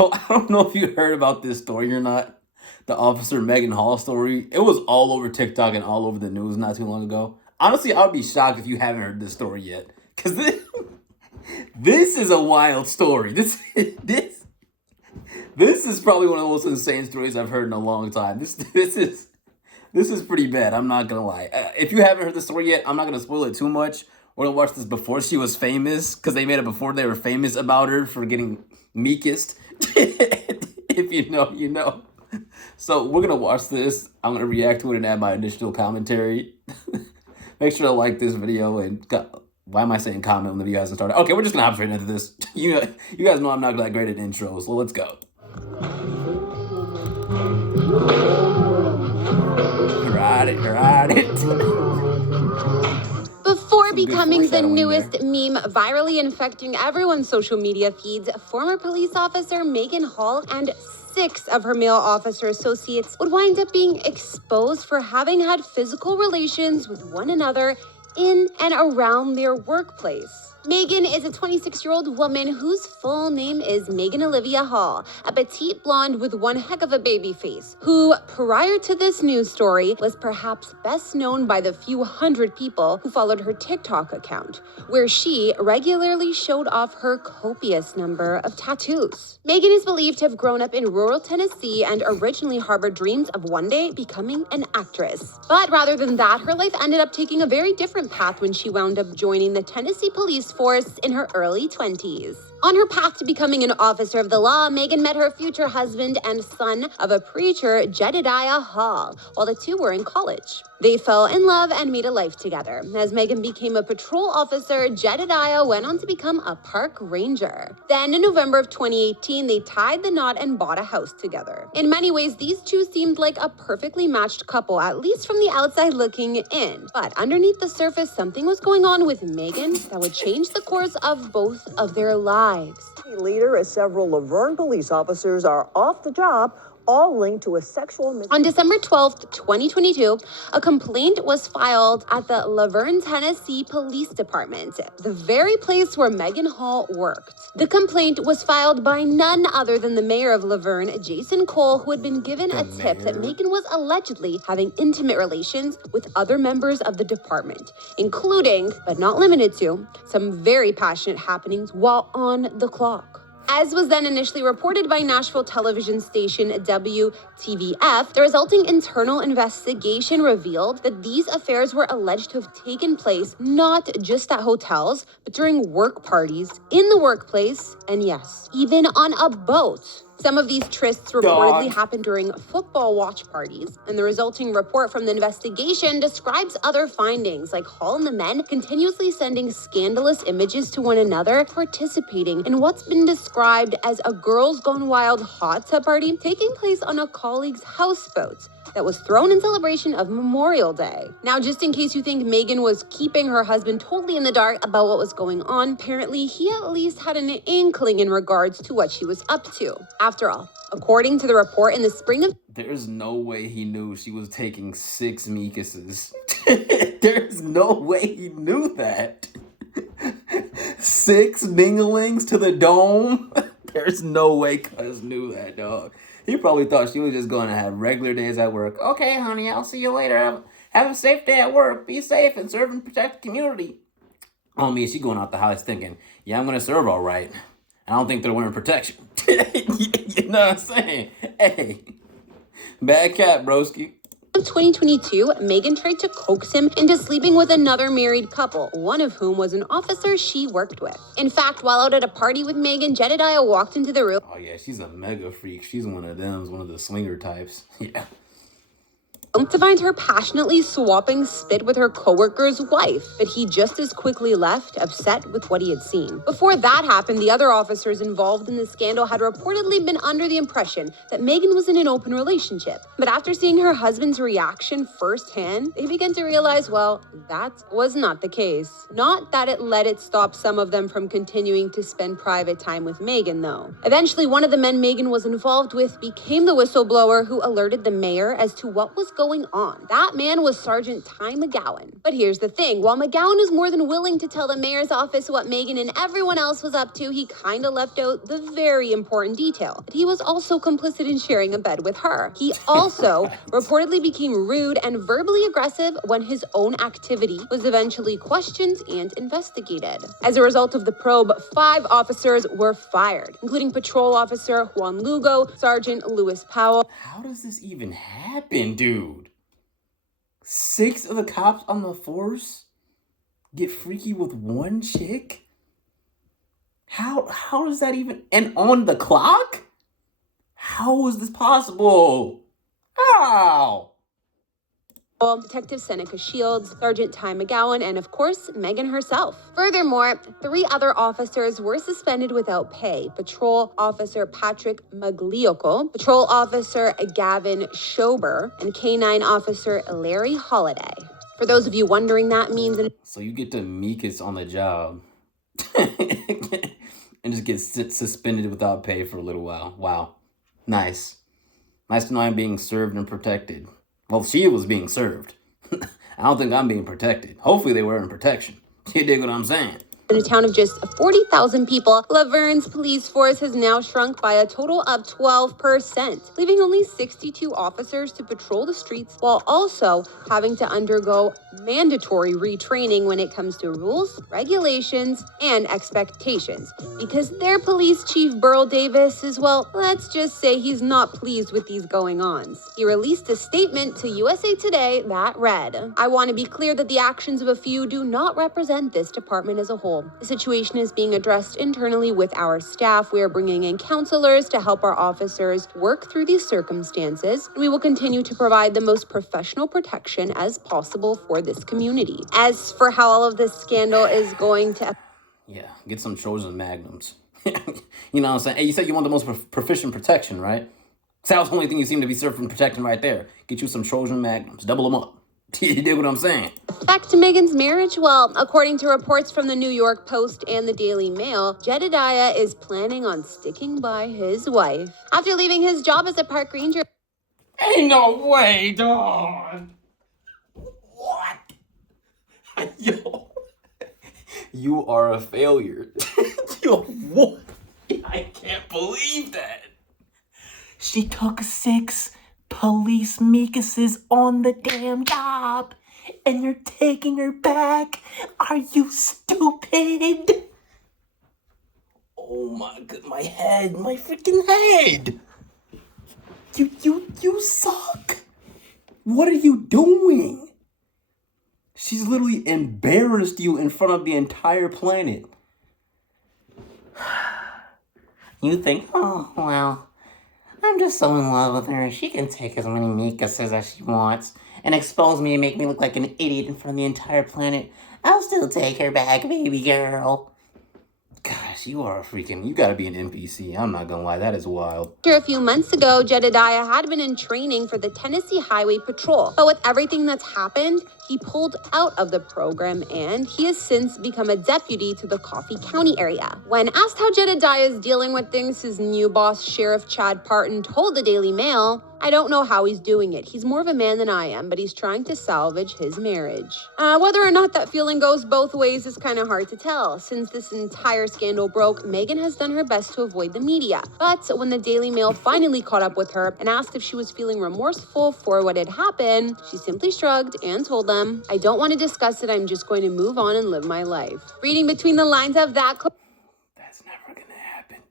So I don't know if you heard about this story or not. The Officer Megan Hall story. It was all over TikTok and all over the news not too long ago. Honestly, I would be shocked if you haven't heard this story yet. Because this is a wild story. This is probably one of the most insane stories I've heard in a long time. This is pretty bad. I'm not gonna lie. If you haven't heard the story yet, I'm not gonna spoil it too much. We're gonna watch this before she was famous because they made it before they were famous about her for getting meekest. If you know, you know. So we're gonna watch this. I'm gonna react to it and add my additional commentary. Make sure to like this video and why am I saying comment when the video hasn't started? Okay, we're just gonna hop straight into this. You guys know I'm not that great at intros, so let's go. Ride it. Before becoming the newest meme virally infecting everyone's social media feeds, former police officer Megan Hall and 6 of her male officer associates would wind up being exposed for having had physical relations with one another in and around their workplace. Megan is a 26-year-old woman whose full name is Megan Olivia Hall, a petite blonde with one heck of a baby face, who, prior to this news story, was perhaps best known by the few hundred people who followed her TikTok account, where she regularly showed off her copious number of tattoos. Megan is believed to have grown up in rural Tennessee and originally harbored dreams of one day becoming an actress. But rather than that, her life ended up taking a very different path when she wound up joining the Tennessee Police Force in her early 20s. On her path to becoming an officer of the law, Megan met her future husband and son of a preacher, Jedediah Hall, while the two were in college. They fell in love and made a life together. As Megan became a patrol officer, Jedediah went on to become a park ranger. Then in November of 2018, they tied the knot and bought a house together. In many ways, these two seemed like a perfectly matched couple, at least from the outside looking in. But underneath the surface, something was going on with Megan that would change the course of both of their lives. Leader, as several Laverne police officers are off the job, all linked to a sexual... On December 12th, 2022, a complaint was filed at the Laverne, Tennessee Police Department, the very place where Megan Hall worked. The complaint was filed by none other than the mayor of Laverne, Jason Cole, who had been given a tip that Megan was allegedly having intimate relations with other members of the department, including, but not limited to, some very passionate happenings while on the clock. As was then initially reported by Nashville television station WTVF, the resulting internal investigation revealed that these affairs were alleged to have taken place not just at hotels, but during work parties, in the workplace, and yes, even on a boat. Some of these trysts reportedly happened during football watch parties, and the resulting report from the investigation describes other findings, like Hall and the men continuously sending scandalous images to one another, participating in what's been described as a girls gone wild hot tub party taking place on a colleague's houseboat that was thrown in celebration of Memorial Day. Now, just in case you think Megan was keeping her husband totally in the dark about what was going on, apparently he at least had an inkling in regards to what she was up to. After all, according to the report, in the spring of... There's no way he knew she was taking 6 Mikuses. There's no way he knew that. 6 Minglings to the dome? There's no way Cuz knew that, dog. He probably thought she was just going to have regular days at work. Okay, honey, I'll see you later. Have a safe day at work. Be safe and serve and protect the community. Oh, me, she going out the house thinking, yeah, I'm going to serve all right. I don't think they're wearing protection. You know what I'm saying? Hey, bad cat, broski. In 2022, Megan tried to coax him into sleeping with another married couple, one of whom was an officer she worked with. In fact, while out at a party with Megan, Jedediah walked into the room. Oh yeah, she's a mega freak. She's one of them, one of the swinger types. Yeah. To find her passionately swapping spit with her coworker's wife, but he just as quickly left, upset with what he had seen. Before that happened, the other officers involved in the scandal had reportedly been under the impression that Megan was in an open relationship. But after seeing her husband's reaction firsthand, they began to realize, well, that was not the case. Not that it let it stop some of them from continuing to spend private time with Megan, though. Eventually, one of the men Megan was involved with became the whistleblower who alerted the mayor as to what was going on. That man was Sergeant Ty McGowan. But here's the thing, while McGowan was more than willing to tell the mayor's office what Megan and everyone else was up to, he kind of left out the very important detail that he was also complicit in sharing a bed with her. He also reportedly became rude and verbally aggressive when his own activity was eventually questioned and investigated. As a result of the probe, 5 officers were fired, including Patrol Officer Juan Lugo, Sergeant Lewis Powell. How does this even happen, dude? 6 of the cops on the force get freaky with one chick? How does that even... And on the clock? How is this possible? How? Detective Seneca Shields, Sergeant Ty McGowan, and of course, Megan herself. Furthermore, 3 other officers were suspended without pay. Patrol Officer Patrick Magliocco, Patrol Officer Gavin Schober, and K-9 Officer Larry Holiday. For those of you wondering, that means... So you get to Meekus on the job and just get suspended without pay for a little while. Wow. Nice. Nice to know I'm being served and protected. Well, she was being served. I don't think I'm being protected. Hopefully they were in protection. You dig what I'm saying? In a town of just 40,000 people, Laverne's police force has now shrunk by a total of 12%, leaving only 62 officers to patrol the streets while also having to undergo mandatory retraining when it comes to rules, regulations, and expectations. Because their police chief, Burl Davis, is, well, let's just say he's not pleased with these going-ons. He released a statement to USA Today that read, "I want to be clear that the actions of a few do not represent this department as a whole. The situation is being addressed internally with our staff. We are bringing in counselors to help our officers work through these circumstances, and we will continue to provide the most professional protection as possible for this community." As for how all of this scandal is going to... Yeah, get some Trojan Magnums. You know what I'm saying? Hey, you said you want the most proficient protection, right? So that was the only thing you seem to be serving protection right there. Get you some Trojan Magnums. Double them up. You dig what I'm saying? Back to Megan's marriage? Well, according to reports from the New York Post and the Daily Mail, Jedediah is planning on sticking by his wife. After leaving his job as a park ranger... Ain't no way, dog. What? Yo. You are a failure. Yo, what? I can't believe that. She took 6 police Meekuses on the damn job, and you're taking her back? Are you stupid? Oh my god, my head, my freaking head. You suck. What are you doing? She's literally embarrassed you in front of the entire planet. You think, oh, well, I'm just so in love with her. She can take as many Meekuses as she wants and expose me and make me look like an idiot in front of the entire planet. I'll still take her back, baby girl. Gosh, you gotta be an NPC. I'm not gonna lie, that is wild. A few months ago, Jedediah had been in training for the Tennessee Highway Patrol. But with everything that's happened, he pulled out of the program and he has since become a deputy to the Coffee County area. When asked how Jedediah is dealing with things, his new boss, Sheriff Chad Parton, told the Daily Mail, "I don't know how he's doing it. He's more of a man than I am, but he's trying to salvage his marriage." Whether or not that feeling goes both ways is kind of hard to tell. Since this entire scandal broke, Megan has done her best to avoid the media. But when the Daily Mail finally caught up with her and asked if she was feeling remorseful for what had happened, she simply shrugged and told them, "I don't want to discuss it. I'm just going to move on and live my life." Reading between the lines of that... That's never gonna happen.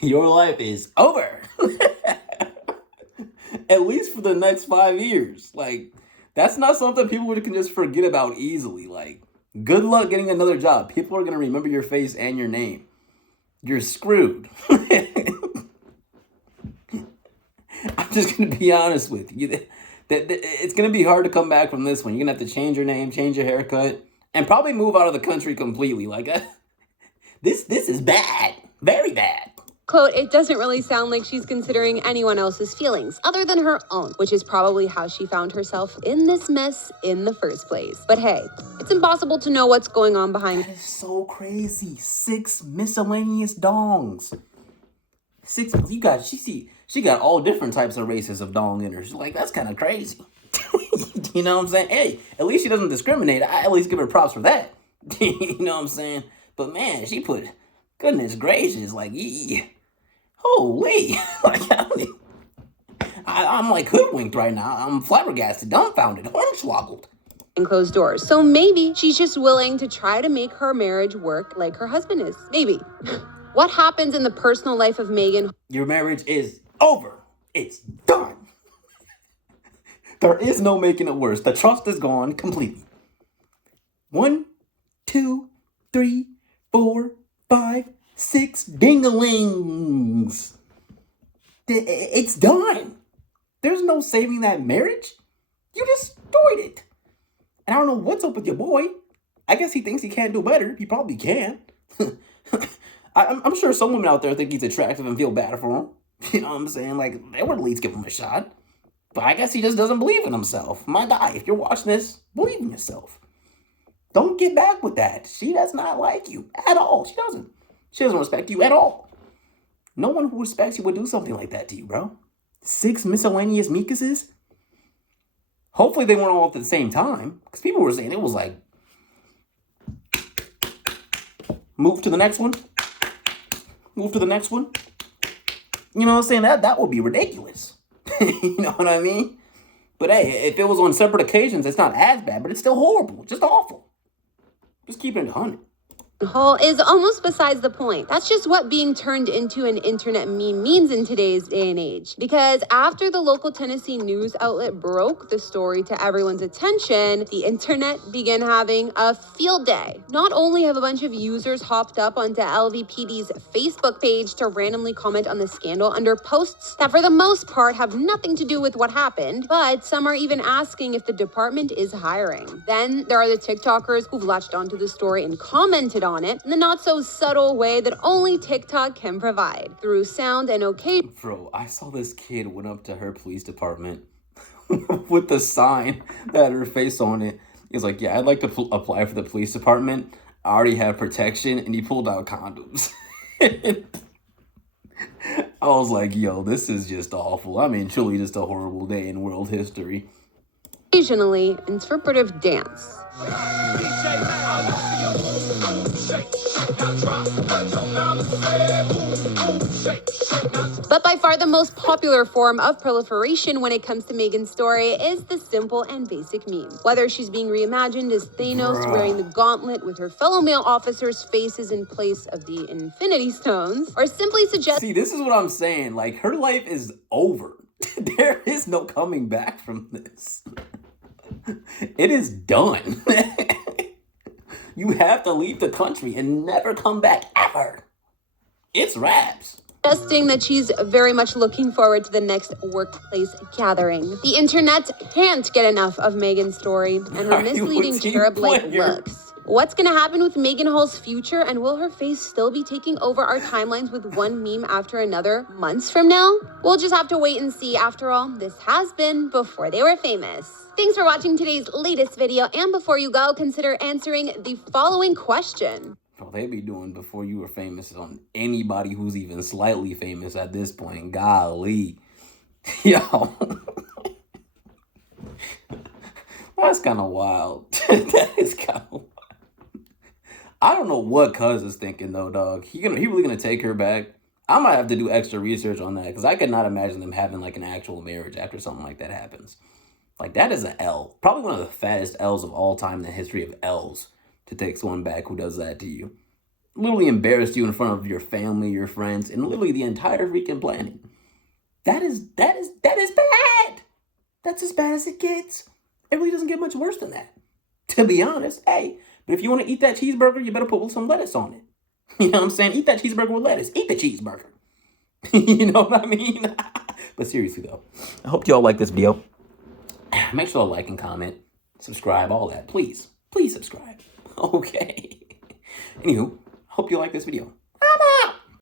Your life is over. At least for the next 5 years. Like, that's not something people can just forget about easily. Like, good luck getting another job. People are going to remember your face and your name. You're screwed. I'm just going to be honest with you. It's going to be hard to come back from this one. You're going to have to change your name, change your haircut, and probably move out of the country completely. Like, this is bad. Very bad. Quote, "It doesn't really sound like she's considering anyone else's feelings other than her own, which is probably how she found herself in this mess in the first place. But hey, it's impossible to know what's going on behind..." That is so crazy. 6 miscellaneous dongs. 6 months. She got all different types of races of dong in her. She's like, that's kind of crazy. You know what I'm saying? Hey, at least she doesn't discriminate. I at least give her props for that. You know what I'm saying? But man, she put, goodness gracious, like, holy. Like, I'm like hoodwinked right now. I'm flabbergasted, dumbfounded, hornswoggled. And closed doors. So maybe she's just willing to try to make her marriage work like her husband is. Maybe. What happens in the personal life of Meghan? Your marriage is over. It's done. There is no making it worse. The trust is gone completely. 1, 2, 3, 4, 5, 6 ding-a-lings. It's done. There's no saving that marriage. You destroyed it. And I don't know what's up with your boy. I guess he thinks he can't do better. He probably can. I'm sure some women out there think he's attractive and feel bad for him. You know what I'm saying? Like, they would at least give him a shot. But I guess he just doesn't believe in himself. My guy, if you're watching this, believe in yourself. Don't get back with that. She does not like you at all. She doesn't. She doesn't respect you at all. No one who respects you would do something like that to you, bro. 6 miscellaneous Mikases? Hopefully they weren't all at the same time. Because people were saying it was like, move to the next one. Move to the next one. You know what I'm saying? That would be ridiculous. You know what I mean? But hey, if it was on separate occasions, it's not as bad, but it's still horrible. Just awful. Just keep it 100. Hall is almost besides the point. That's just what being turned into an internet meme means in today's day and age. Because after the local Tennessee news outlet broke the story to everyone's attention, the internet began having a field day. Not only have a bunch of users hopped up onto LVPD's Facebook page to randomly comment on the scandal under posts that for the most part have nothing to do with what happened, but some are even asking if the department is hiring. Then there are the TikTokers who've latched onto the story and commented on it in the not so subtle way that only TikTok can provide, through sound and occasion. Bro, I saw this kid went up to her police department with the sign that had her face on it. He was like, yeah, I'd like to apply for the police department. I already have protection, and he pulled out condoms. I was like, yo, this is just awful. I mean, truly just a horrible day in world history. Occasionally, interpretive dance. But by far the most popular form of proliferation when it comes to Meghan's story is the simple and basic meme. Whether she's being reimagined as Thanos wearing the gauntlet with her fellow male officers' faces in place of the Infinity Stones, or simply suggest— See, this is what I'm saying. Like, her life is over. There is no coming back from this. It is done. You have to leave the country and never come back ever. It's wraps. Suggesting that she's very much looking forward to the next workplace gathering. The internet can't get enough of Meghan's story and her misleading cherub-like looks. What's going to happen with Meghan Hall's future, and will her face still be taking over our timelines with one meme after another months from now? We'll just have to wait and see. After all, this has been Before They Were Famous. Thanks for watching today's latest video, and before you go, consider answering the following question. Oh, they be doing Before You Were Famous on anybody who's even slightly famous at this point. Golly. Yo. That's kind of wild. That is kind of wild. I don't know what Cuz is thinking, though, dog. He really gonna take her back? I might have to do extra research on that, because I could not imagine them having, like, an actual marriage after something like that happens. Like, that is an L. Probably one of the fattest L's of all time in the history of L's, to take someone back who does that to you. Literally embarrassed you in front of your family, your friends, and literally the entire freaking planet. That is bad. That's as bad as it gets. It really doesn't get much worse than that, to be honest. Hey, but if you want to eat that cheeseburger, you better put some lettuce on it. You know what I'm saying? Eat that cheeseburger with lettuce. Eat the cheeseburger. You know what I mean? But seriously, though, I hope y'all like this video. Make sure to like and comment, subscribe, all that. Please subscribe. Okay. Anywho, hope you like this video.